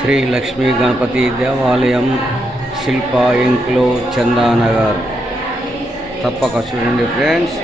శ్రీ లక్ష్మీ గణపతి దేవాలయం శిల్ప ఇంక్లో చందానగర్. తప్పక చూడండి ఫ్రెండ్స్.